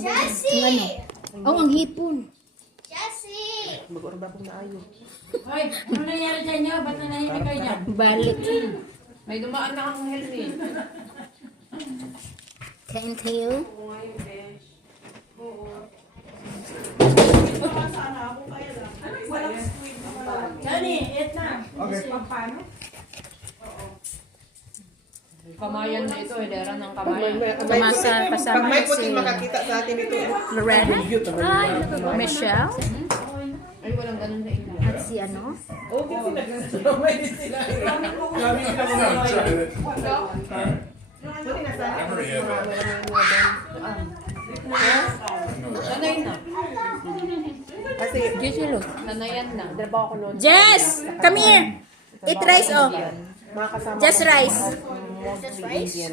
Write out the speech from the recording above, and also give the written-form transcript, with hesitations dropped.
Jessie! Oh, ang hipon. Jessie! Mag-order ba akong naayo? Hoy, ano nangyari sa inyo? Ba't nanahimik kayo dyan? Balik. May dumaan na ang helmet. Kain kayo. Johnny, eat na. Kamayan na ito, edera ng kamayan. Tumasa Pag kasama may si puti makakita sa atin ito. Lorena. Ay, Michelle. Ay, walang ganun sa India. At si ano? Okay, pinagsasamay din sila. Kami sila Buti na sana. Sanay na. Kasi, Sanayan na. trabaho ko noon. Jess! Come here! Eat rice, oh. Mga kasama Just ko, rice. mostly Indian.